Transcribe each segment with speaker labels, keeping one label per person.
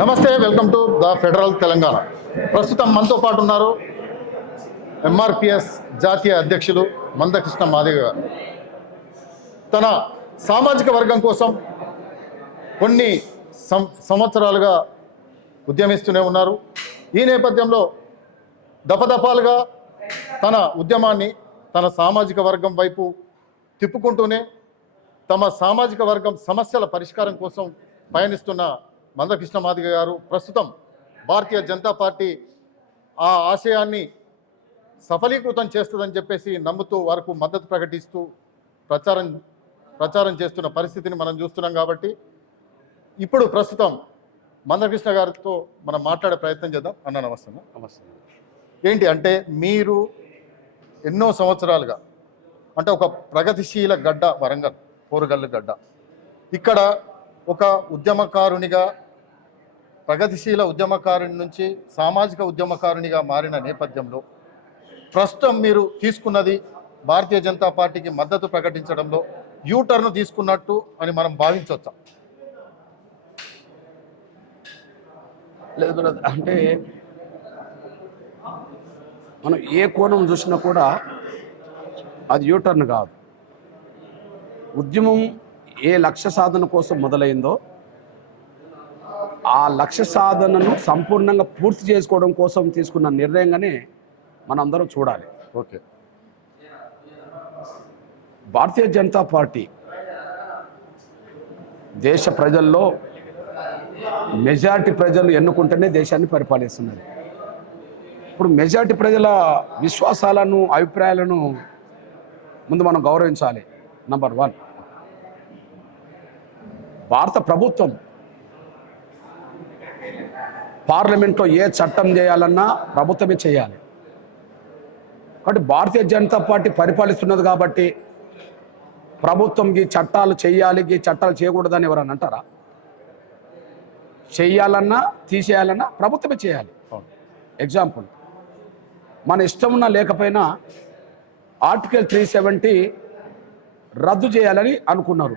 Speaker 1: నమస్తే welcome to the federal Telangana. ప్రస్తుతం మనతో పాటు ఉన్నారు ఎంఆర్పిఎస్ జాతీయ అధ్యక్షులు మందకృష్ణ మాదేవి గారు. తన సామాజిక వర్గం కోసం కొన్ని సం సంవత్సరాలుగా ఉద్యమిస్తూనే ఉన్నారు. ఈ నేపథ్యంలో దఫదఫాలుగా తన ఉద్యమాన్ని తన సామాజిక వర్గం వైపు తిప్పుకుంటూనే తమ సామాజిక వర్గం సమస్యల పరిష్కారం కోసం పయనిస్తున్న మందకృష్ణ మాదిగ గారు ప్రస్తుతం భారతీయ జనతా పార్టీ ఆ ఆశయాన్ని సఫలీకృతం చేస్తుందని చెప్పేసి నమ్ముతూ వారికి మద్దతు ప్రకటిస్తూ ప్రచారం ప్రచారం చేస్తున్న పరిస్థితిని మనం చూస్తున్నాం కాబట్టి ఇప్పుడు ప్రస్తుతం మందకృష్ణ గారితో మనం మాట్లాడే ప్రయత్నం చేద్దాం. అన్న నమస్తే.
Speaker 2: నమస్తే
Speaker 1: ఏంటి అంటే మీరు ఎన్నో సంవత్సరాలుగా అంటే ఒక ప్రగతిశీల గడ్డ వరంగల్ పోరుగల్లు గడ్డ. ఇక్కడ ఒక ఉద్యమకారునిగా ప్రగతిశీల ఉద్యమకారుని నుంచి సామాజిక ఉద్యమకారునిగా మారిన నేపథ్యంలో ప్రస్తుతం మీరు తీసుకున్నది భారతీయ జనతా పార్టీకి మద్దతు ప్రకటించడంలో యూ టర్న్ తీసుకున్నట్టు అని మనం భావించవచ్చా?
Speaker 2: లేదు బ్రదర్ అంటే మనం ఏ కోణం చూసినా కూడా అది యూటర్న్ కాదు. ఉద్యమం ఏ లక్ష్య సాధన కోసం మొదలైందో ఆ లక్ష్య సాధనను సంపూర్ణంగా పూర్తి చేసుకోవడం కోసం తీసుకున్న నిర్ణయంగానే మనందరం చూడాలి.
Speaker 1: ఓకే.
Speaker 2: భారతీయ జనతా పార్టీ దేశ ప్రజల్లో మెజారిటీ ప్రజలు ఎన్నుకుంటేనే దేశాన్ని పరిపాలిస్తున్నది. ఇప్పుడు మెజారిటీ ప్రజల విశ్వాసాలను అభిప్రాయాలను ముందు మనం గౌరవించాలి. Number one. భారత ప్రభుత్వం పార్లమెంట్లో ఏ చట్టం చేయాలన్నా ప్రభుత్వమే చేయాలి. కాబట్టి భారతీయ జనతా పార్టీ పరిపాలిస్తున్నది కాబట్టి ప్రభుత్వం ఈ చట్టాలు చేయాలి ఈ చట్టాలు చేయకూడదని ఎవరన్నా అంటారా? చేయాలన్నా తీసేయాలన్నా ప్రభుత్వమే చేయాలి. ఎగ్జాంపుల్ మన ఇష్టం ఉన్నా లేకపోయినా ఆర్టికల్ త్రీ సెవెంటీ రద్దు చేయాలని అనుకున్నారు.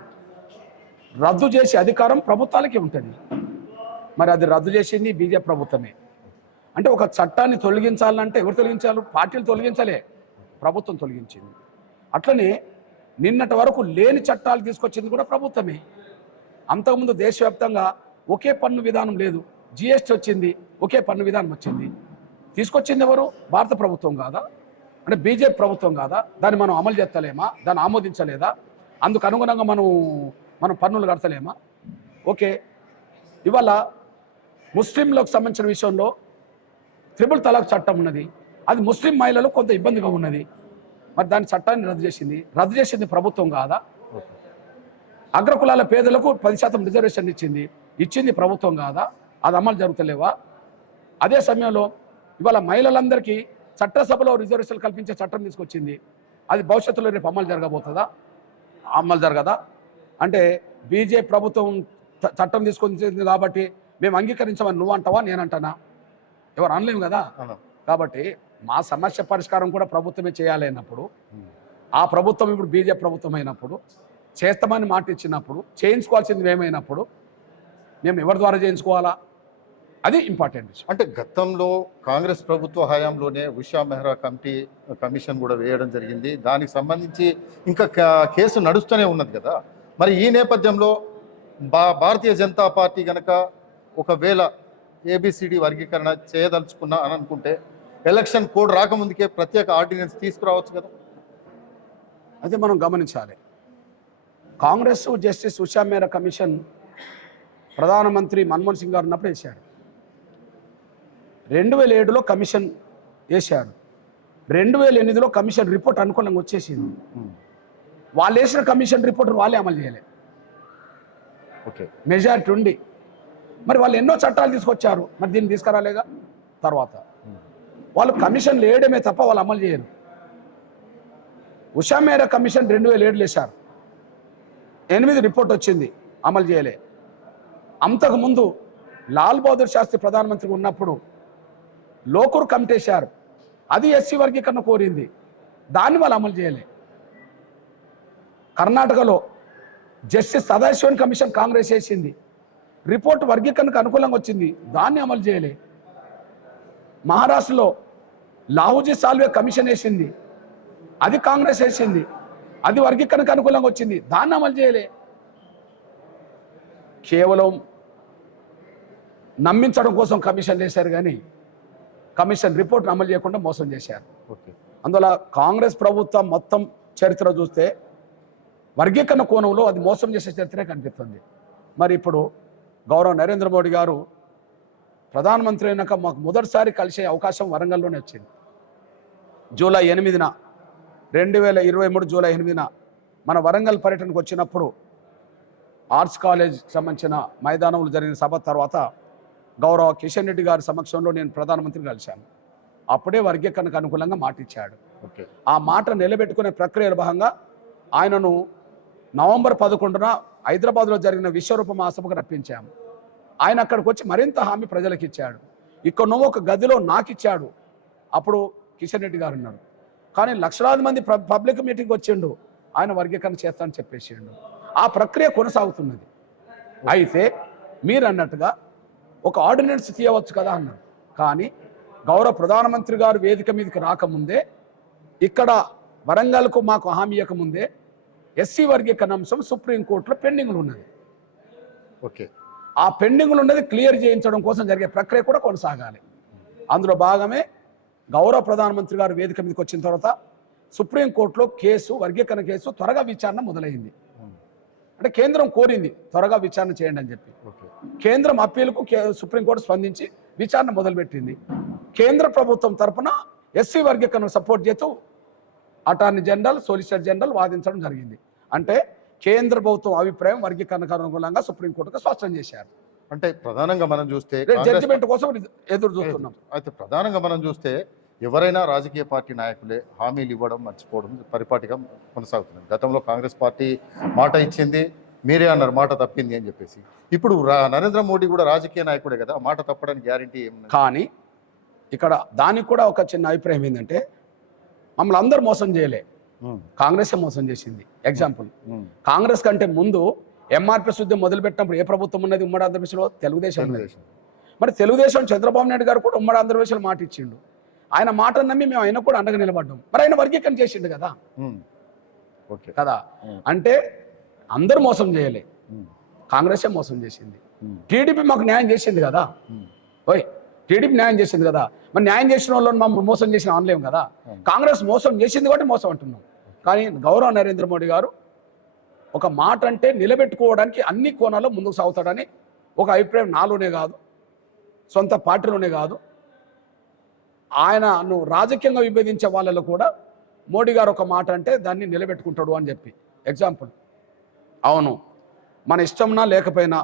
Speaker 2: రద్దు చేసే అధికారం ప్రభుత్వాలకే ఉంటుంది. మరి అది రద్దు చేసింది బీజేపీ ప్రభుత్వమే. అంటే ఒక చట్టాన్ని తొలగించాలంటే ఎవరు తొలగించాలి పార్టీలు తొలగించలే. ప్రభుత్వం తొలగించింది. అట్లనే నిన్నటి వరకు లేని చట్టాలు తీసుకొచ్చింది కూడా ప్రభుత్వమే. అంతకుముందు దేశవ్యాప్తంగా ఒకే పన్ను విధానం లేదు. జిఎస్టీ వచ్చింది ఒకే పన్ను విధానం వచ్చింది. తీసుకొచ్చింది ఎవరు? భారత ప్రభుత్వం కాదా? అంటే బీజేపీ ప్రభుత్వం కాదా? దాన్ని మనం అమలు చేస్తలేమా? దాన్ని ఆమోదించలేదా? అందుకు అనుగుణంగా మనం మనం పన్నులు కడతలేమా? ఓకే. ఇవాళ ముస్లింలకు సంబంధించిన విషయంలో త్రిబుల్ తలాక్ చట్టం ఉన్నది. అది ముస్లిం మహిళలు కొంత ఇబ్బందిగా ఉన్నది. మరి దాని చట్టాన్ని రద్దు చేసింది. రద్దు చేసింది ప్రభుత్వం కాదా? అగ్రకులాల పేదలకు పది శాతం రిజర్వేషన్ ఇచ్చింది. ఇచ్చింది ప్రభుత్వం కాదా? అది అమలు జరుగుతలేవా? అదే సమయంలో ఇవాళ మహిళలందరికీ చట్టసభలో రిజర్వేషన్ కల్పించే చట్టం తీసుకొచ్చింది. అది భవిష్యత్తులో రేపు అమలు జరగబోతుందా? అమలు జరగదా? అంటే బీజేపీ ప్రభుత్వం చట్టం తీసుకొచ్చింది కాబట్టి మేము అంగీకరించమని నువ్వు అంటావా నేనంటానా ఎవరు అనలేము కదా? కాబట్టి మా సమస్య పరిష్కారం కూడా ప్రభుత్వమే చేయాలి అన్నప్పుడు ఆ ప్రభుత్వం ఇప్పుడు బీజేపీ ప్రభుత్వం అయినప్పుడు చేస్తామని మాట ఇచ్చినప్పుడు చేయించుకోవాల్సింది మేమైనప్పుడు మేము ఎవరి ద్వారా చేయించుకోవాలా? అది ఇంపార్టెంట్ విషయం.
Speaker 1: అంటే గతంలో కాంగ్రెస్ ప్రభుత్వ హయాంలోనే ఉషా మెహ్రా కమిటీ కమిషన్ కూడా వేయడం జరిగింది. దానికి సంబంధించి ఇంకా కేసు నడుస్తూనే ఉన్నది కదా? మరి ఈ నేపథ్యంలో భారతీయ జనతా పార్టీ కనుక ఒకవేళ ఏబిసిడి వర్గీకరణ చేయదలుచుకున్నా అని అనుకుంటే ఎలక్షన్ కోడ్ రాకముందుకే ప్రత్యేక ఆర్డినెన్స్ తీసుకురావచ్చు కదా.
Speaker 2: అదే మనం గమనించాలి. కాంగ్రెస్ జస్టిస్ ఉషా మేరా కమిషన్ ప్రధానమంత్రి మన్మోహన్ సింగ్ గారు ఉన్నప్పుడు వేశారు. రెండు వేల ఏడులో కమిషన్ వేశారు. రెండు వేల ఎనిమిదిలో కమిషన్ రిపోర్ట్ అనుకూలంగా వచ్చేసింది. వాళ్ళు వేసిన కమిషన్ రిపోర్ట్ వాళ్ళే అమలు చేయలే.
Speaker 1: ఓకే.
Speaker 2: మెజారిటీ ఉండి మరి వాళ్ళు ఎన్నో చట్టాలు తీసుకొచ్చారు. మరి దీన్ని తీసుకురాలేగా? తర్వాత. వాళ్ళు కమిషన్లు వేయడమే తప్ప వాళ్ళు అమలు చేయరు. ఉషా మేర కమిషన్ రెండు వేల ఏడులో వేశారు. ఎనిమిది రిపోర్ట్ వచ్చింది అమలు చేయలే. అంతకుముందు లాల్ బహదూర్ శాస్త్రి ప్రధానమంత్రి ఉన్నప్పుడు లోకూర్ కమిటేశారు అది ఎస్సీ వర్గీకరణ కోరింది. దాన్ని వాళ్ళు అమలు చేయలే. కర్ణాటకలో జస్టిస్ సదాశివన్ కమిషన్ కాంగ్రెస్ వేసింది. రిపోర్ట్ వర్గీకరణకు అనుకూలంగా వచ్చింది. దాన్ని అమలు చేయలే. మహారాష్ట్రలో లాహూజీ సాల్వే కమిషన్ వేసింది. అది కాంగ్రెస్ వేసింది. అది వర్గీకరణకు అనుకూలంగా వచ్చింది. దాన్ని అమలు చేయలే. కేవలం నమ్మించడం కోసం కమిషన్ వేశారు కానీ కమిషన్ రిపోర్ట్ను అమలు చేయకుండా మోసం చేశారు.
Speaker 1: ఓకే.
Speaker 2: అందువల్ల కాంగ్రెస్ ప్రభుత్వం మొత్తం చరిత్ర చూస్తే వర్గీకరణ కోణంలో అది మోసం చేసే చరిత్రే కనిపిస్తుంది. మరి ఇప్పుడు గౌరవ నరేంద్ర మోడీ గారు ప్రధానమంత్రి అయినాక మాకు మొదటిసారి కలిసే అవకాశం వరంగల్లోనే వచ్చింది. జూలై ఎనిమిదిన రెండు వేల ఇరవై మూడు జూలై ఎనిమిదిన మన వరంగల్ పర్యటనకు వచ్చినప్పుడు ఆర్ట్స్ కాలేజ్ సంబంధించిన మైదానంలో జరిగిన సభ తర్వాత గౌరవ కిషన్ రెడ్డి గారి సమక్షంలో నేను ప్రధానమంత్రిని కలిశాను. అప్పుడే వర్గీకరణకు అనుకూలంగా మాట ఇచ్చాడు
Speaker 1: ఓకే.
Speaker 2: ఆ మాట నిలబెట్టుకునే ప్రక్రియలో భాగంగా ఆయనను నవంబర్ పదకొండున హైదరాబాద్లో జరిగిన విశ్వరూప మహాసభకు రప్పించాము ఆయన అక్కడికి వచ్చి మరింత హామీ ప్రజలకు ఇచ్చాడు ఇక్కడ నువ్వు ఒక గదిలో నాకు ఇచ్చాడు అప్పుడు కిషన్ రెడ్డి గారు ఉన్నారు. కానీ లక్షలాది మంది పబ్లిక్ మీటింగ్ వచ్చిండు. ఆయన వర్గీకరణ చేస్తానని చెప్పేసిండు. ఆ ప్రక్రియ కొనసాగుతున్నది. అయితే మీరు అన్నట్టుగా ఒక ఆర్డినెన్స్ తీయవచ్చు కదా అన్నారు. కానీ గౌరవ ప్రధానమంత్రి గారు వేదిక మీదకి రాకముందే ఇక్కడ వరంగల్కు మాకు హామీ ఇవ్వకముందే ఎస్సీ వర్గీకరణ అంశం సుప్రీంకోర్టులో పెండింగ్లు ఉన్నది.
Speaker 1: ఓకే.
Speaker 2: ఆ పెండింగ్లు ఉన్నది క్లియర్ చేయించడం కోసం జరిగే ప్రక్రియ కూడా కొనసాగాలి. అందులో భాగమే గౌరవ ప్రధానమంత్రి గారు వేదిక మీదకి వచ్చిన తర్వాత సుప్రీంకోర్టులో కేసు వర్గీకరణ కేసు త్వరగా విచారణ మొదలైంది. అంటే కేంద్రం కోరింది త్వరగా విచారణ చేయండి అని చెప్పి.
Speaker 1: ఓకే.
Speaker 2: కేంద్రం అప్పీలకు సుప్రీంకోర్టు స్పందించి విచారణ మొదలుపెట్టింది. కేంద్ర ప్రభుత్వం తరపున ఎస్సీ వర్గీకరణ సపోర్ట్ చేస్తూ అటార్నీ జనరల్ సోలిసిటర్ జనరల్ వాదించడం జరిగింది. అంటే కేంద్ర ప్రభుత్వం అభిప్రాయం వర్గీకరణకు అనుకూలంగా సుప్రీంకోర్టుకు స్పష్టం చేశారు.
Speaker 1: అంటే ప్రధానంగా మనం చూస్తే
Speaker 2: జడ్జిమెంట్ కోసం ఎదురు చూస్తున్నాం.
Speaker 1: అయితే ప్రధానంగా మనం చూస్తే ఎవరైనా రాజకీయ పార్టీ నాయకులే హామీలు ఇవ్వడం మర్చిపోవడం పరిపాటిగా కొనసాగుతుంది గతంలో కాంగ్రెస్ పార్టీ మాట ఇచ్చింది మీరే అన్నారు మాట తప్పింది అని చెప్పేసి. ఇప్పుడు నరేంద్ర మోడీ కూడా రాజకీయ నాయకుడే కదా మాట తప్పడానికి గ్యారంటీ
Speaker 2: కానీ ఇక్కడ దానికి కూడా ఒక చిన్న అభిప్రాయం ఏంటంటే మమ్మల్ని అందరూ మోసం చేయలే. కాంగ్రెసే మోసం చేసింది. ఎగ్జాంపుల్ కాంగ్రెస్ కంటే ముందు ఎంఆర్పీఎస్ ఉద్యమం మొదలుపెట్టినప్పుడు ఏ ప్రభుత్వం ఉన్నది ఉమ్మడి ఆంధ్రప్రదేశ్లో? తెలుగుదేశం. మరి తెలుగుదేశం చంద్రబాబు నాయుడు గారు కూడా ఉమ్మడి ఆంధ్రప్రదేశ్లో మాట ఇచ్చిండు. ఆయన మాట నమ్మి మేము ఆయన కూడా అండగా నిలబడ్డాం. మరి ఆయన వర్గీకరణ చేసిండు కదా.
Speaker 1: ఓకే.
Speaker 2: కదా. అంటే అందరూ మోసం చేయలే. కాంగ్రెసే మోసం చేసింది. టీడీపీ మాకు న్యాయం చేసింది కదా. ఓయ్ టీడీపీ న్యాయం చేసింది కదా. మరి న్యాయం చేసిన వాళ్ళని మనం మోసం చేసిన అనలేం కదా. కాంగ్రెస్ మోసం చేసింది కాబట్టి మోసం అంటున్నాం. కానీ గౌరవ నరేంద్ర మోడీ గారు ఒక మాట అంటే నిలబెట్టుకోవడానికి అన్ని కోణాల్లో ముందుకు సాగుతాడని ఒక అభిప్రాయం నాలోనే కాదు సొంత పార్టీలోనే కాదు. ఆయనను రాజకీయంగా విభేదించే వాళ్ళలో కూడా మోడీ గారు ఒక మాట అంటే దాన్ని నిలబెట్టుకుంటాడు అని చెప్పి. ఎగ్జాంపుల్ అవును మన ఇష్టంనా లేకపోయినా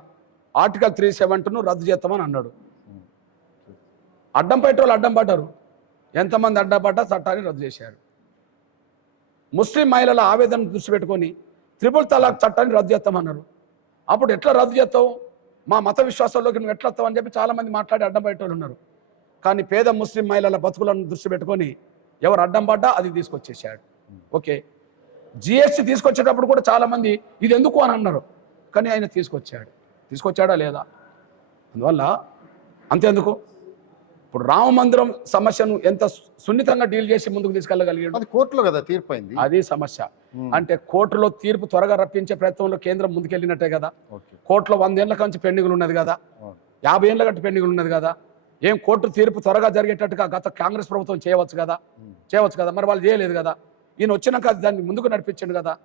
Speaker 2: ఆర్టికల్ త్రీ సెవెంటీను రద్దు చేస్తామని అన్నాడు. అడ్డం పెట్రోల్ అడ్డం పడ్డారు. ఎంతమంది అడ్డం పడ్డా చట్టాన్ని రద్దు చేశారు. ముస్లిం మహిళల ఆవేదన దృష్టి పెట్టుకొని త్రిపుల్ తలాక్ చట్టాన్ని రద్దు చేస్తామన్నారు. అప్పుడు ఎట్లా రద్దు చేస్తావు? మా మత విశ్వాసాల్లోకి నువ్వు ఎట్లా వస్తావు అని చెప్పి చాలామంది మాట్లాడి అడ్డం పెట్టేవాళ్ళు ఉన్నారు. కానీ పేద ముస్లిం మహిళల బతుకులను దృష్టి పెట్టుకొని ఎవరు అడ్డం పడ్డా అది తీసుకొచ్చేసాడు ఓకే. జిఎస్టీ తీసుకొచ్చేటప్పుడు కూడా చాలామంది ఇది ఎందుకు అని అన్నారు. కానీ ఆయన తీసుకొచ్చాడు. తీసుకొచ్చాడా లేదా? అందువల్ల అంతేందుకు? ఇప్పుడు రామ మందిరం సమస్యను ఎంత సున్నితంగా డీల్ చేసి ముందుకు తీసుకెళ్ళగలిగాడు?
Speaker 1: అది కోర్టులో కదా తీర్పు అయింది
Speaker 2: అది సమస్య. అంటే కోర్టులో తీర్పు త్వరగా రప్పించే ప్రయత్నంలో కేంద్రం ముందుకెళ్ళినట్టే కదా. కోర్టులో వందేళ్ళ కంచి పెండింగ్లు ఉన్నది కదా. యాభై ఏళ్ళ గట్టి పెండింగ్లు ఉన్నది కదా. ఏం కోర్టు తీర్పు త్వరగా జరిగేటట్టుగా గత కాంగ్రెస్ ప్రభుత్వం చేయవచ్చు కదా. చేయవచ్చు కదా. మరి వాళ్ళు చేయలేదు కదా. ఈయన వచ్చినాక దాన్ని ముందుకు నడిపించాడు కదా.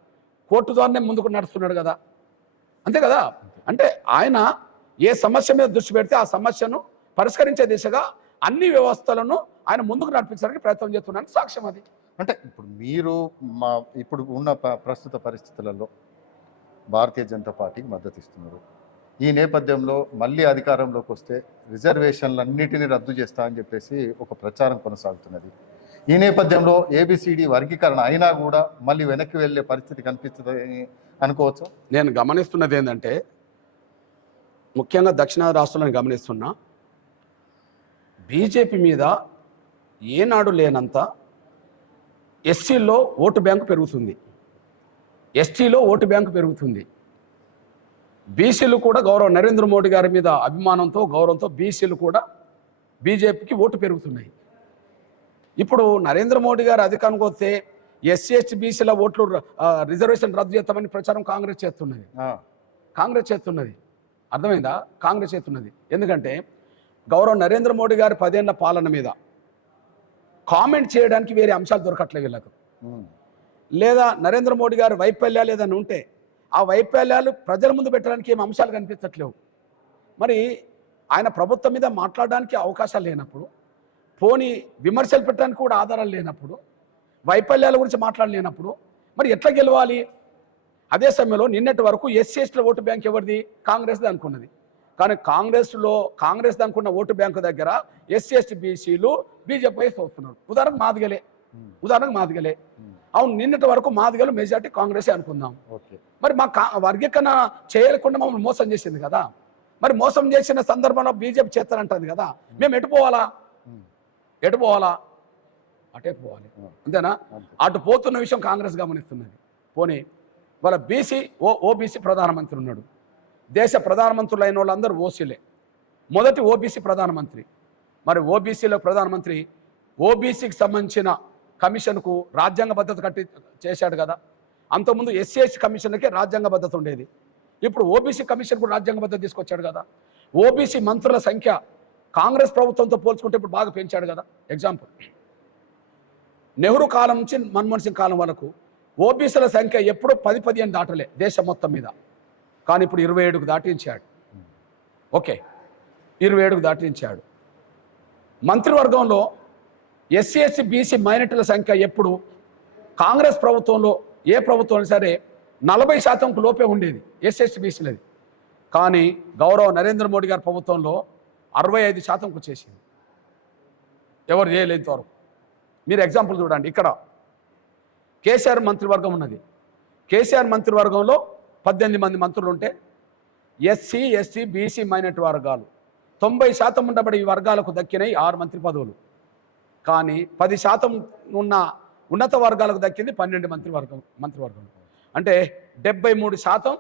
Speaker 2: కోర్టు ద్వారానే ముందుకు నడుస్తున్నాడు కదా. అంతే కదా. అంటే ఆయన ఏ సమస్య మీద దృష్టి పెడితే ఆ సమస్యను పరిష్కరించే దిశగా అన్ని వ్యవస్థలను ఆయన ముందుకు నడిపించడానికి ప్రయత్నం చేస్తున్నానికి సాక్ష్యం అది.
Speaker 1: అంటే ఇప్పుడు మీరు మా ఇప్పుడు ఉన్న ప్రస్తుత పరిస్థితులలో భారతీయ జనతా పార్టీకి మద్దతు ఇస్తున్నారు. ఈ నేపథ్యంలో మళ్ళీ అధికారంలోకి వస్తే రిజర్వేషన్లన్నిటినీ రద్దు చేస్తా అని చెప్పేసి ఒక ప్రచారం కొనసాగుతున్నది. ఈ నేపథ్యంలో ఏబిసిడి వర్గీకరణ అయినా కూడా మళ్ళీ వెనక్కి వెళ్ళే పరిస్థితి కనిపిస్తుంది అనుకోవచ్చు?
Speaker 2: నేను గమనిస్తున్నది ఏంటంటే ముఖ్యంగా దక్షిణాది రాష్ట్రాలను గమనిస్తున్నా బీజేపీ మీద ఏనాడు లేనంత ఎస్సీలో ఓటు బ్యాంకు పెరుగుతుంది. ఎస్టీలో ఓటు బ్యాంకు పెరుగుతుంది. బీసీలు కూడా గౌరవ నరేంద్ర మోడీ గారి మీద అభిమానంతో గౌరవంతో బీసీలు కూడా బీజేపీకి ఓటు పెరుగుతున్నాయి. ఇప్పుడు నరేంద్ర మోడీ గారు అధికారానికి వస్తే ఎస్సీ ఎస్టీ బీసీల ఓట్లు రిజర్వేషన్ రద్దు చేస్తామని ప్రచారం కాంగ్రెస్ చేస్తున్నది. కాంగ్రెస్ చేస్తున్నది. అర్థమైందా? కాంగ్రెస్ చేస్తున్నది. ఎందుకంటే గౌరవ నరేంద్ర మోడీ గారి పదేళ్ళ పాలన మీద కామెంట్ చేయడానికి వేరే అంశాలు దొరకట్లేదు వీళ్ళకు. లేదా నరేంద్ర మోడీ గారి వైఫల్యాలు ఏదైనా ఉంటే ఆ వైఫల్యాలు ప్రజల ముందు పెట్టడానికి ఏం అంశాలు కనిపించట్లేవు. మరి ఆయన ప్రభుత్వం మీద మాట్లాడడానికి అవకాశాలు లేనప్పుడు పోని విమర్శలు పెట్టడానికి కూడా ఆధారాలు లేనప్పుడు వైఫల్యాల గురించి మాట్లాడలేనప్పుడు మరి ఎట్లా గెలవాలి? అదే సమయంలో నిన్నటి వరకు ఎస్సీ ఎస్టీల ఓటు బ్యాంక్ ఎవరిది? కాంగ్రెస్ది అనుకున్నది. కానీ కాంగ్రెస్లో కాంగ్రెస్ అనుకున్న ఓటు బ్యాంకు దగ్గర ఎస్సీ ఎస్టీ బీసీలు బీజేపీ వస్తున్నారు ఉదాహరణకు మాదిగలే. ఉదాహరణకు మాదిగలే. అవును నిన్నటి వరకు మాదిగలు మెజార్టీ కాంగ్రెసే అనుకుందాం.
Speaker 1: ఓకే.
Speaker 2: మరి మా కా వర్గీకరణ చేయకుండా మమ్మల్ని మోసం చేసింది కదా? మరి మోసం చేసిన సందర్భంలో బీజేపీ చేస్తారంటుంది కదా? మేము ఎటు పోవాలా? ఎటు పోవాలా? అటే పోవాలి. అంతేనా?
Speaker 1: అంతే.
Speaker 2: అటు పోతున్న విషయం కాంగ్రెస్ గమనిస్తున్నది. పోనీ వాళ్ళ బీసీ ఓ ఓబీసీ ప్రధానమంత్రి ఉన్నాడు. దేశ ప్రధానమంత్రులు అయిన వాళ్ళందరూ ఓసీలే. మొదటి ఓబీసీ ప్రధానమంత్రి. మరి ఓబీసీలో ప్రధానమంత్రి ఓబీసీకి సంబంధించిన కమిషన్కు రాజ్యాంగ భద్రత కట్టి చేశాడు కదా. అంతకుముందు ఎస్సీఎస్ కమిషన్లకే కమిషన్కే రాజ్యాంగ భద్రత ఉండేది. ఇప్పుడు ఓబీసీ కమిషన్ కూడా రాజ్యాంగ భద్రత తీసుకొచ్చాడు కదా. ఓబీసీ మంత్రుల సంఖ్య కాంగ్రెస్ ప్రభుత్వంతో పోల్చుకుంటే ఇప్పుడు బాగా పెంచాడు కదా. ఎగ్జాంపుల్. నెహ్రూ కాలం నుంచి మన్మోహన్ సింగ్ కాలం వరకు ఓబీసీల సంఖ్య ఎప్పుడూ పది పదిహేను దాటలే దేశం మొత్తం మీద. కానీ ఇప్పుడు ఇరవై ఏడుకు దాటించాడు. ఓకే. ఇరవై ఏడుకు దాటించాడు. మంత్రివర్గంలో ఎస్సీ ఎస్సీ బీసీ మైనార్టీల సంఖ్య ఎప్పుడు? కాంగ్రెస్ ప్రభుత్వంలో ఏ ప్రభుత్వం సరే నలభై శాతంకు లోపే ఉండేది ఎస్సీ బీసీలది. కానీ గౌరవ నరేంద్ర మోడీ గారి ప్రభుత్వంలో అరవై ఐదు శాతంకు వచ్చేసింది. ఎవరు చేయలేదు వరకు మీరు ఎగ్జాంపుల్ చూడండి. ఇక్కడ కేసీఆర్ మంత్రివర్గం ఉన్నది. కేసీఆర్ మంత్రివర్గంలో పద్దెనిమిది మంది మంత్రులు ఉంటే ఎస్సీ ఎస్టీ బీసీ మైనార్టీ వర్గాలు. తొంభై శాతం ఉండబడి ఈ వర్గాలకు దక్కినాయి ఆరు మంత్రి పదవులు. కానీ పది శాతం ఉన్న ఉన్నత వర్గాలకు దక్కింది పన్నెండు మంత్రివర్గం మంత్రివర్గం అంటే డెబ్బై మూడు శాతం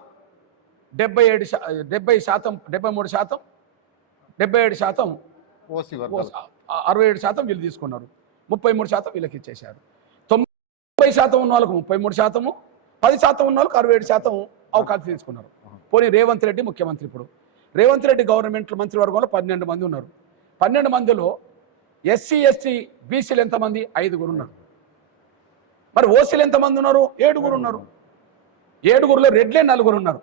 Speaker 2: డెబ్బై ఏడు శా డెబ్బై శాతం డెబ్బై మూడు శాతం డెబ్బై ఏడు శాతం
Speaker 1: ఓసీ
Speaker 2: అరవై ఏడు శాతం వీళ్ళు తీసుకున్నారు. ముప్పై మూడు శాతం వీళ్ళకి ఇచ్చేశారు. తొంభై శాతం ఉన్న వాళ్ళకు ముప్పై మూడు శాతము పది శాతం ఉన్న వాళ్ళకి అరవై ఏడు శాతం అవకాశం తీసుకున్నారు. పోనీ రేవంత్ రెడ్డి ముఖ్యమంత్రి ఇప్పుడు. రేవంత్ రెడ్డి గవర్నమెంట్ మంత్రివర్గంలో పన్నెండు మంది ఉన్నారు. పన్నెండు మందిలో ఎస్సీ ఎస్టీ బీసీలు ఎంతమంది? ఐదుగురు ఉన్నారు. మరి ఓసీలు ఎంతమంది ఉన్నారు? ఏడుగురు ఉన్నారు. ఏడుగురులో రెడ్లే నలుగురు ఉన్నారు.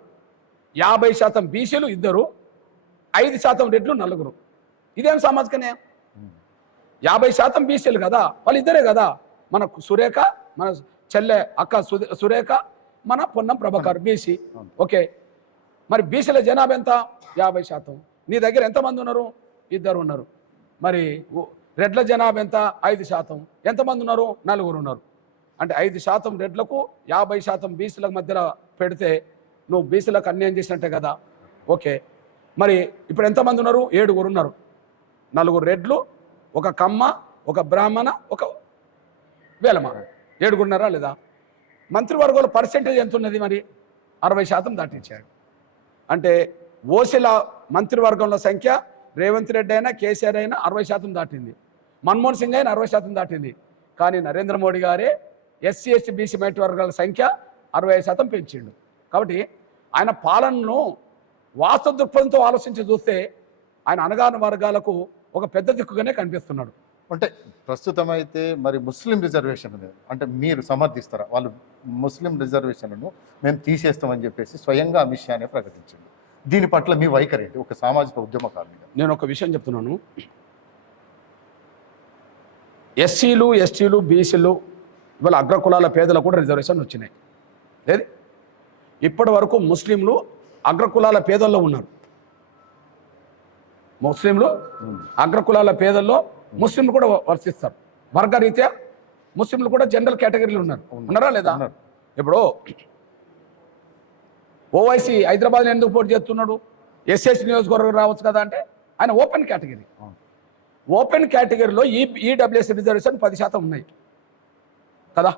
Speaker 2: యాభై శాతం బీసీలు ఇద్దరు ఐదు శాతం రెడ్లు నలుగురు. ఇదేం సామాజిక న్యాయం? యాభై శాతం బీసీలు కదా? వాళ్ళు ఇద్దరే కదా? మన సురేఖ మన చెల్లె అక్క సురేఖ మన పొన్నం ప్రభాకర్ బీసీ. ఓకే. మరి బీసీల జనాభా ఎంత? యాభై శాతం. నీ దగ్గర ఎంతమంది ఉన్నారు? ఇద్దరు ఉన్నారు. మరి రెడ్ల జనాభా ఎంత? ఐదు శాతం. ఎంతమంది ఉన్నారు? నలుగురు ఉన్నారు. అంటే ఐదు శాతం రెడ్లకు యాభై శాతం బీసీల మధ్యలో పెడితే నువ్వు బీసీలకు అన్యాయం చేసినట్టే కదా. ఓకే. మరి ఇప్పుడు ఎంతమంది ఉన్నారు? ఏడుగురు ఉన్నారు. నలుగురు రెడ్లు ఒక కమ్మ ఒక బ్రాహ్మణ ఒక వేలమ ఏడుగురున్నారా లేదా? మంత్రివర్గంలో పర్సెంటేజ్ ఎంత ఉన్నది మరి? అరవై శాతం దాటించాడు అంటే ఓసీల మంత్రివర్గంలో సంఖ్య రేవంత్ రెడ్డి అయినా కేసీఆర్ అయినా అరవై శాతం దాటింది. మన్మోహన్ సింగ్ అయినా అరవై శాతం దాటింది. కానీ నరేంద్ర మోడీ గారే ఎస్సీ ఎస్టీ బీసీ మైనార్టీ వర్గాల సంఖ్య అరవై శాతం పెంచిండు. కాబట్టి ఆయన పాలనను వాస్తవ దృక్పథంతో ఆలోచించి చూస్తే ఆయన అనగాన వర్గాలకు ఒక పెద్ద దిక్కుగానే కనిపిస్తున్నాడు.
Speaker 1: అంటే ప్రస్తుతం అయితే మరి ముస్లిం రిజర్వేషన్ అంటే మీరు సమర్థిస్తారా? వాళ్ళు ముస్లిం రిజర్వేషన్లను మేము తీసేస్తామని చెప్పేసి స్వయంగా అమిత్ షానే ప్రకటించింది దీని పట్ల మీ వైఖరి ఒక సామాజిక ఉద్యమకారునిగా
Speaker 2: నేను ఒక విషయం చెప్తున్నాను. ఎస్సీలు ఎస్టీలు బీసీలు ఇవాళ అగ్రకులాల పేదలకు కూడా రిజర్వేషన్ వచ్చినాయి. లేదు? ఇప్పటి వరకు ముస్లింలు అగ్రకులాల పేదల్లో ఉన్నారు. ముస్లింలు అగ్రకులాల పేదల్లో ముస్లింలు కూడా వర్తిస్తారు. వర్గరీత్యా ముస్లింలు కూడా జనరల్ కేటగిరీలు ఉన్నారు. ఉన్నారా లేదా. ఇప్పుడు ఓవైసీ హైదరాబాద్ ఎందుకు పోటీ చేస్తున్నాడు? ఎస్ఎస్ నియోజకవర్గం రావచ్చు కదా అంటే ఆయన ఓపెన్ కేటగిరీ. ఓపెన్ కేటగిరీలో ఈ ఈడబ్ల్యూఎస్ రిజర్వేషన్ పది శాతం ఉన్నాయి. కదా?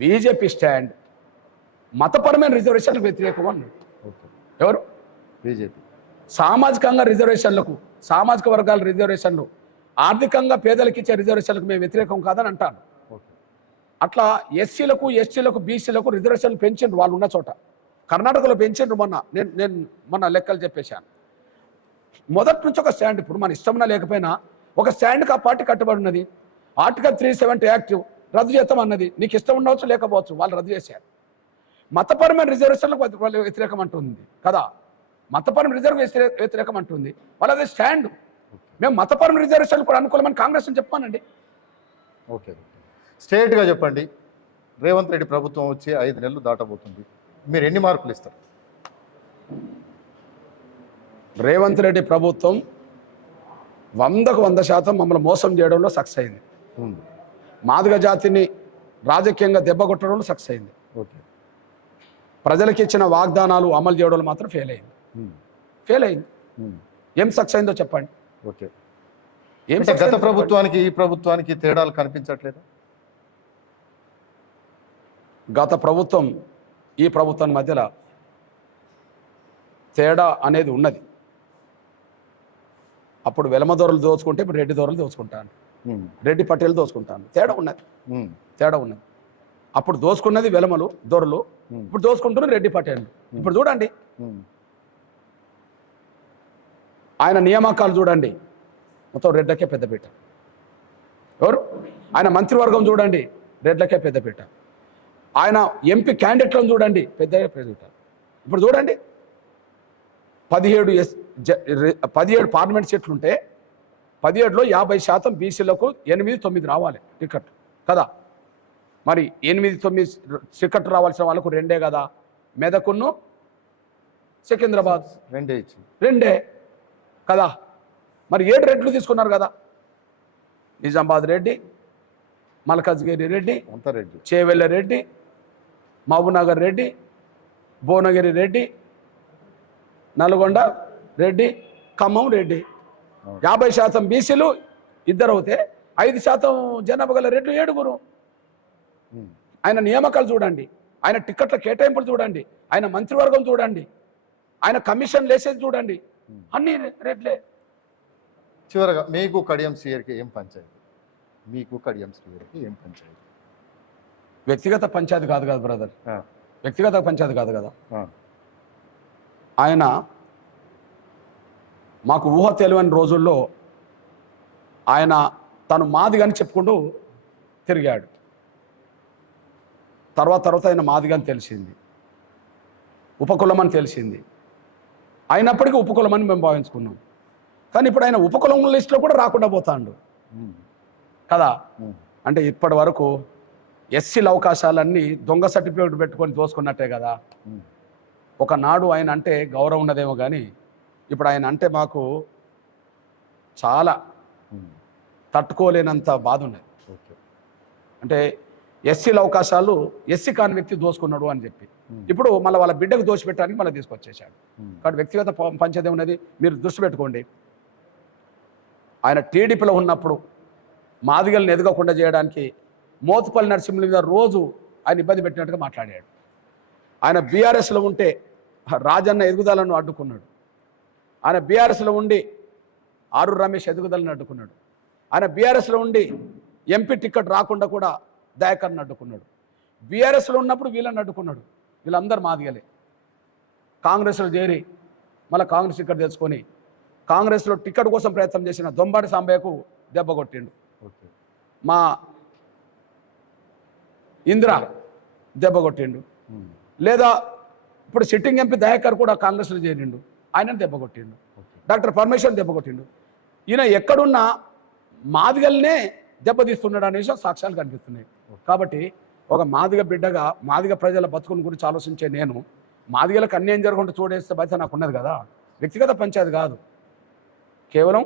Speaker 2: బీజేపీ స్టాండ్ మతపరమైన రిజర్వేషన్ వ్యతిరేకం అన్నాడు ఎవరు?
Speaker 1: బీజేపీ.
Speaker 2: సామాజికంగా రిజర్వేషన్లకు సామాజిక వర్గాల రిజర్వేషన్లు ఆర్థికంగా పేదలకు ఇచ్చే రిజర్వేషన్లకు మేము వ్యతిరేకం కాదని అంటాను అట్లా ఎస్సీలకు ఎస్టీలకు బీసీలకు రిజర్వేషన్లు పెంచిండ్రు వాళ్ళు ఉన్న చోట. కర్ణాటకలో పెంచిండ్రు మొన్న నేను నేను మొన్న లెక్కలు చెప్పేశాను. మొదటి నుంచి ఒక స్టాండ్ ఇప్పుడు మన ఇష్టం లేకపోయినా ఒక స్టాండ్కి ఆ పార్టీ కట్టుబడి ఉన్నది. ఆర్టికల్ త్రీ సెవెంటీ యాక్టివ్ రద్దు చేస్తాం అన్నది. నీకు ఇష్టం ఉండవచ్చు లేకపోవచ్చు వాళ్ళు రద్దు చేశారు. మతపరమైన రిజర్వేషన్లకు వాళ్ళు వ్యతిరేకం అంటుంది కదా. మతపరమైన రిజర్వ్ వ్యతిరే- వ్యతిరేకం అంటుంది వాళ్ళు అదే స్టాండ్. మేము మతపరమైన రిజర్వేషన్లు కూడా అనుకూలమని కాంగ్రెస్ అని చెప్పానండి.
Speaker 1: ఓకే. స్ట్రేట్గా చెప్పండి. రేవంత్ రెడ్డి ప్రభుత్వం వచ్చి ఐదు నెలలు దాటబోతుంది. మీరు ఎన్ని మార్కులు ఇస్తారు?
Speaker 2: రేవంత్ రెడ్డి ప్రభుత్వం వందకు వంద శాతం మమ్మల్ని మోసం చేయడంలో సక్సెస్ అయింది. మాదిగ జాతిని రాజకీయంగా దెబ్బకొట్టడంలో సక్సెస్ అయింది.
Speaker 1: ఓకే.
Speaker 2: ప్రజలకు ఇచ్చిన వాగ్దానాలు అమలు చేయడంలో మాత్రం ఫెయిల్ అయింది. ఫెయిల్ అయింది.
Speaker 1: ఉమ్,
Speaker 2: ఏం సక్సెస్ అయిందో చెప్పండి.
Speaker 1: ఓకే.
Speaker 2: ఏం
Speaker 1: గత. ప్రభుత్వానికి ఈ ప్రభుత్వానికి తేడాలు కనిపించట్లేదు?
Speaker 2: గత ప్రభుత్వం ఈ ప్రభుత్వం మధ్యలో తేడా అనేది ఉన్నది. అప్పుడు వెలమ దొరలు దోచుకుంటే ఇప్పుడు రెడ్డి దొరలు దోచుకుంటాను.
Speaker 1: ఉమ్,
Speaker 2: రెడ్డి పటేల్ దోచుకుంటాను. తేడా ఉన్నది. తేడా ఉన్నది. అప్పుడు దోచుకున్నది వెలమలు దొరలు. ఇప్పుడు దోచుకుంటున్నారు రెడ్డి పటేల్. ఇప్పుడు చూడండి. ఆయన నియామకాలు చూడండి. మొత్తం రెడ్లకే పెద్దపీట ఎవరు? ఆయన మంత్రివర్గం చూడండి. రెడ్లకే పెద్దపీట ఆయన ఎంపీ క్యాండిడేట్లను చూడండి. పెద్ద పెద్దపీట ఇప్పుడు చూడండి. పదిహేడు ఎస్ పదిహేడు పార్లమెంట్ సీట్లు ఉంటే పదిహేడులో యాభై శాతం బీసీలకు ఎనిమిది తొమ్మిది రావాలి టికెట్. కదా? మరి ఎనిమిది తొమ్మిది టికెట్ రావాల్సిన వాళ్ళకు రెండే కదా? మెదకును సికింద్రాబాద్
Speaker 1: రెండే
Speaker 2: రెండే. కదా? మరి ఏడు రెడ్లు తీసుకున్నారు కదా? నిజామాబాద్ రెడ్డి మల్కాజ్గిరి రెడ్డి
Speaker 1: రెడ్డి.
Speaker 2: చేవెళ్ళ రెడ్డి మహబూబ్నగర్ రెడ్డి భువనగిరి రెడ్డి నల్గొండ రెడ్డి ఖమ్మం రెడ్డి. యాభై శాతం బీసీలు ఇద్దరు అవుతే ఐదు శాతం జనాభా గల రెడ్లు ఏడుగురు. ఆయన నియామకాలు చూడండి. ఆయన టికెట్ల కేటాయింపులు చూడండి. ఆయన మంత్రివర్గం చూడండి. ఆయన కమిషన్ లేసేది చూడండి. అన్ని రెడ్లే.
Speaker 1: చివరగా మీకు కడియం శ్రీయర్కి ఏం పంచాయతీ? మీకు కడియం శ్రీయర్కి ఏం పంచాయతీ?
Speaker 2: వ్యక్తిగత పంచాయతీ కాదు కదా బ్రదర్.
Speaker 1: ఆ,
Speaker 2: వ్యక్తిగత పంచాయతీ కాదు కదా. ఆయన మాకు ఊహ తెలియని రోజుల్లో ఆయన తను మాదిగని చెప్పుకుంటూ తిరిగాడు. తర్వాత తర్వాత ఆయన మాదిగని తెలిసింది. ఉపకులం అని తెలిసింది. అయినప్పటికీ ఉపకులం అని మేము భావించుకున్నాం. కానీ ఇప్పుడు ఆయన ఉపకులం లిస్టులో కూడా రాకుండా పోతాడు. కదా? అంటే ఇప్పటి వరకు ఎస్సీల అవకాశాలన్నీ దొంగ సర్టిఫికేట్ పెట్టుకొని దోసుకున్నట్టే కదా? ఒకనాడు ఆయన అంటే గౌరవం ఉన్నదేమో కానీ ఇప్పుడు ఆయన అంటే మాకు చాలా తట్టుకోలేనంత బాధ ఉన్నది.
Speaker 1: ఓకే.
Speaker 2: అంటే ఎస్సీల అవకాశాలు ఎస్సీ కాని వ్యక్తి దోసుకున్నాడు అని చెప్పి. ఇప్పుడు మళ్ళీ వాళ్ళ బిడ్డకు దోషిపెట్టడానికి మళ్ళీ తీసుకొచ్చేసాడు కాబట్టి వ్యక్తిగత ప- పంచాయతీ ఉన్నది మీరు దృష్టి పెట్టుకోండి. ఆయన టీడీపీలో ఉన్నప్పుడు మాదిగల్ని ఎదగకుండా చేయడానికి మోతుపల్లి నరసింహుల మీద రోజు ఆయన ఇబ్బంది పెట్టినట్టుగా మాట్లాడాడు. ఆయన బీఆర్ఎస్లో ఉంటే రాజన్న ఎదుగుదలను అడ్డుకున్నాడు. ఆయన బీఆర్ఎస్లో ఉండి ఆరు రమేష్ ఎదుగుదలను అడ్డుకున్నాడు. ఆయన బీఆర్ఎస్లో ఉండి ఎంపీ టికెట్ రాకుండా కూడా దయాకర్ని అడ్డుకున్నాడు బీఆర్ఎస్లో ఉన్నప్పుడు వీళ్ళని అడ్డుకున్నాడు వీళ్ళందరూ మాదిగలే. కాంగ్రెస్లో చేరి మళ్ళీ కాంగ్రెస్ టికెట్ తెచ్చుకొని కాంగ్రెస్లో టికెట్ కోసం ప్రయత్నం చేసిన దొంబాటి సాంబయ్యకు దెబ్బ కొట్టిండు. మా ఇందిర దెబ్బ కొట్టిండు. లేదా ఇప్పుడు సిట్టింగ్ ఎంపీ దయాకర్ కూడా కాంగ్రెస్లో చేరిండు. ఆయన దెబ్బ కొట్టిండు. డాక్టర్ పరమేశ్వర్ దెబ్బ కొట్టిండు. ఈయన ఎక్కడున్నా మాదిగల్నే దెబ్బతీస్తున్నాడు అనే విషయం సాక్ష్యాలు కనిపిస్తున్నాయి. కాబట్టి ఒక మాదిగ బిడ్డగా మాదిగ ప్రజల బతుకుని గురించి ఆలోచించే నేను మాదిగలకు అన్యాయం జరగకుండా చూడేస్తే బాధ్యత నాకు ఉన్నది కదా? వ్యక్తిగత పంచాయతీ కాదు. కేవలం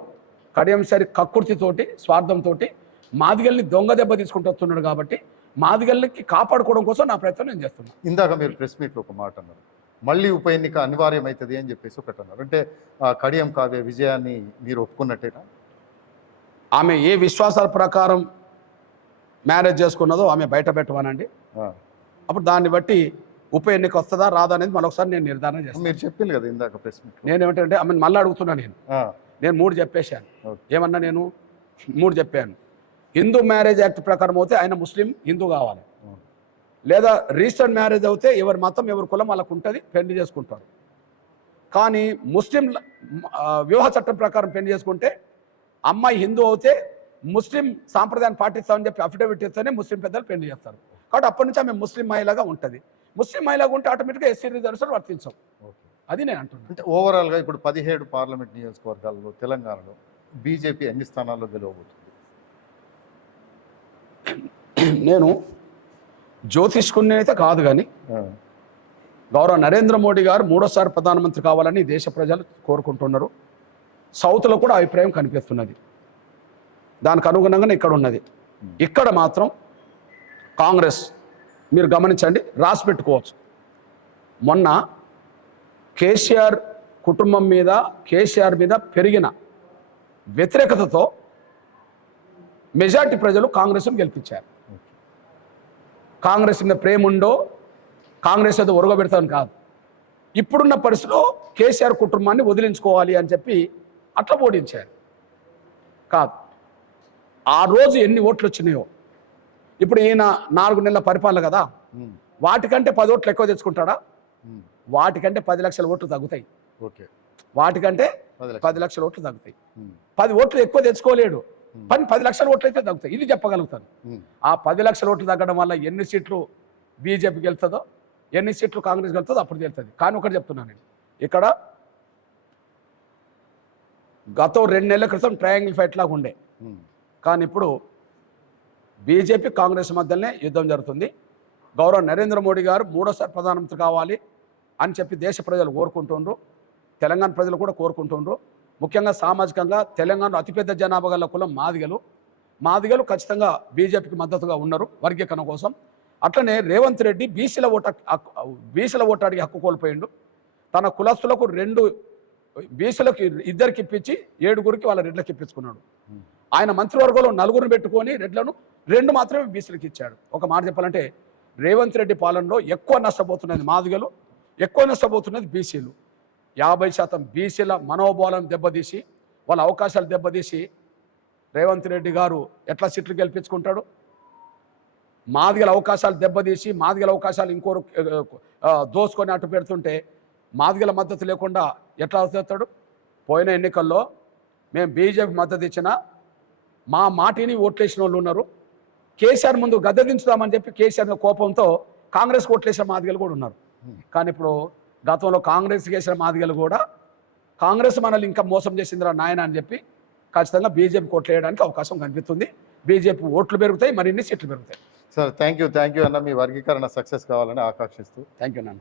Speaker 2: కడియంసరి కక్కుర్తితోటి స్వార్థంతో మాదిగల్ని దొంగ దెబ్బ తీసుకుంటూ వస్తున్నాడు కాబట్టి మాదిగల్ని కాపాడుకోవడం కోసం నా ప్రయత్నం నేను చేస్తున్నాను.
Speaker 1: ఇందాక మీరు ప్రెస్ మీట్లో ఒక మాట అన్నారు. మళ్ళీ ఉప ఎన్నిక అనివార్యమవుతుంది అని చెప్పేసి ఒకటి అన్నారు. అంటే ఆ కడియం కావ్య విజయాన్ని మీరు ఒప్పుకున్నట్టేనా?
Speaker 2: ఆమె ఏ విశ్వాసాల ప్రకారం మ్యారేజ్ చేసుకున్నదో ఆమె బయట పెట్టమనండి. అప్పుడు దాన్ని బట్టి ఉప ఎన్నిక వస్తుందా రాదా అనేది మరొకసారి నేను నిర్ధారణ చేస్తాను
Speaker 1: మీరు చెప్పింది కదా ఇందాక ప్రెస్ మీట్
Speaker 2: నేనేమిటంటే ఆమె మళ్ళీ అడుగుతున్నా నేను. నేను మూడు చెప్పేశాను. ఏమన్నా నేను? మూడు చెప్పాను. హిందూ మ్యారేజ్ యాక్ట్ ప్రకారం అయితే ఆయన ముస్లిం హిందూ కావాలి. లేదా రిజిస్టర్డ్ మ్యారేజ్ అయితే ఎవరి మతం ఎవరి కులం వాళ్ళకు ఉంటుంది పెళ్ళి చేసుకుంటారు. కానీ ముస్లిం వివాహ చట్టం ప్రకారం పెళ్ళి చేసుకుంటే అమ్మాయి హిందూ అయితే ముస్లిం సాంప్రదాయాన్ని పాటిస్తామని చెప్పి అఫిడవిట్ ఇస్తేనే ముస్లిం పెద్దలు పెళ్ళి చేస్తారు. కాబట్టి అప్పటి నుంచి ఆమె ముస్లిం మహిళగా ఉంటుంది. ముస్లిం మహిళగా ఉంటే ఆటోమేటిక్గా ఎస్సీ రిజర్వేషన్ వర్తించవు అది నేను అంటున్నాను
Speaker 1: అంటే ఓవరాల్గా ఇప్పుడు పదిహేడు పార్లమెంట్ నియోజకవర్గాల్లో తెలంగాణలో బీజేపీ ఎన్ని స్థానాల్లో గెలవబోతుంది?
Speaker 2: నేను జ్యోతిష్కుని అయితే కాదు కానీ గౌరవ నరేంద్ర మోడీ గారు మూడోసారి ప్రధానమంత్రి కావాలని దేశ ప్రజలు కోరుకుంటున్నారు. సౌత్లో కూడా అభిప్రాయం కనిపిస్తున్నది. దానికి అనుగుణంగానే ఇక్కడ ఉన్నది. ఇక్కడ మాత్రం కాంగ్రెస్ మీరు గమనించండి రాసి పెట్టుకోవచ్చు. మొన్న కేసీఆర్ కుటుంబం మీద కేసీఆర్ మీద పెరిగిన వ్యతిరేకతతో మెజార్టీ ప్రజలు కాంగ్రెస్ను గెలిపించారు. కాంగ్రెస్ మీద ప్రేమ ఉండో కాంగ్రెస్ ఏదో ఒరగబెడతాను కాదు. ఇప్పుడున్న పరిస్థితిలో కేసీఆర్ కుటుంబాన్ని వదిలించుకోవాలి అని చెప్పి అట్లా ఓడించారు. కాదు. ఆ రోజు ఎన్ని ఓట్లు వచ్చినాయో ఇప్పుడు ఈయన నాలుగు నెలల పరిపాలన కదా. వాటికంటే పది ఓట్లు ఎక్కువ తెచ్చుకుంటాడా? వాటికంటే పది లక్షల ఓట్లు తగ్గుతాయి.
Speaker 1: ఓకే.
Speaker 2: వాటికంటే
Speaker 1: పది లక్షలు.
Speaker 2: ఓట్లు తగ్గుతాయి. పది ఓట్లు ఎక్కువ తెచ్చుకోలేడు. పని పది లక్షల ఓట్లు అయితే తగ్గుతాయి. ఇది చెప్పగలుగుతాను. ఆ పది లక్షల ఓట్లు తగ్గడం వల్ల ఎన్ని సీట్లు బీజేపీకి వెళ్తుందో ఎన్ని సీట్లు కాంగ్రెస్కి వెళ్తుందో అప్పుడు తెలుస్తుంది. కానీ ఒకటి చెప్తున్నాను నేను. ఇక్కడ గతం రెండు నెలల క్రితం ట్రయాంగిల్ ఫైట్ లాగా ఉండే. కానీ ఇప్పుడు బీజేపీ కాంగ్రెస్ మధ్యలోనే యుద్ధం జరుగుతుంది. గౌరవ నరేంద్ర మోడీ గారు మూడోసారి ప్రధానమంత్రి కావాలి అని చెప్పి దేశ ప్రజలు కోరుకుంటుండ్రు. తెలంగాణ ప్రజలు కూడా కోరుకుంటుండ్రు. ముఖ్యంగా సామాజికంగా తెలంగాణలో అతిపెద్ద జనాభా గల కులం మాదిగలు. మాదిగలు ఖచ్చితంగా బీజేపీకి మద్దతుగా ఉన్నారు వర్గీకరణ కోసం. అట్లనే రేవంత్ రెడ్డి బీసీల ఓట బీసీల ఓటాడికి హక్కు కోల్పోయిండు. తన కులస్తులకు రెండు బీసీలకు ఇద్దరికి ఇప్పించి ఏడుగురికి వాళ్ళ రెడ్లకి ఇప్పించుకున్నాడు. ఆయన మంత్రివర్గంలో నలుగురిని పెట్టుకొని రెడ్లను రెండు మాత్రమే బీసీలకు ఇచ్చాడు. ఒక మాట చెప్పాలంటే రేవంత్ రెడ్డి పాలనలో ఎక్కువ నష్టపోతున్నది మాదిగలు ఎక్కువ నష్టపోతున్నది బీసీలు. యాభై శాతం బీసీల మనోబలం దెబ్బతీసి వాళ్ళ అవకాశాలు దెబ్బతీసి రేవంత్ రెడ్డి గారు ఎట్లా సీట్లు గెలిపించుకుంటాడు? మాదిగల అవకాశాలు దెబ్బతీసి మాదిగల అవకాశాలు ఇంకోరు దోసుకొని అటు పెడుతుంటే మాదిగల మద్దతు లేకుండా ఎట్లా అవుతాడు పోయిన ఎన్నికల్లో మేము బీజేపీ మద్దతు ఇచ్చినా మా మాటిని ఓట్లేసిన వాళ్ళు ఉన్నారు. కేసీఆర్ ముందు గద్దె దించుదామని చెప్పి కేసీఆర్ కోపంతో కాంగ్రెస్ ఓట్లేసిన మాదిగలు కూడా ఉన్నారు. కానీ ఇప్పుడు గతంలో కాంగ్రెస్ చేసిన మాదిగలు కూడా కాంగ్రెస్ మనల్ని ఇంకా మోసం చేసిందిరా నాయన అని చెప్పి ఖచ్చితంగా బీజేపీ ఓట్లు వేయడానికి అవకాశం కనిపిస్తుంది. బీజేపీ ఓట్లు పెరుగుతాయి మరిన్ని సీట్లు పెరుగుతాయి.
Speaker 1: Sir thank you thank you అన్న మీ వర్గీకరణ సక్సెస్ కావాలని ఆకాంక్షిస్తూ.
Speaker 2: థ్యాంక్ యూ నాన్న.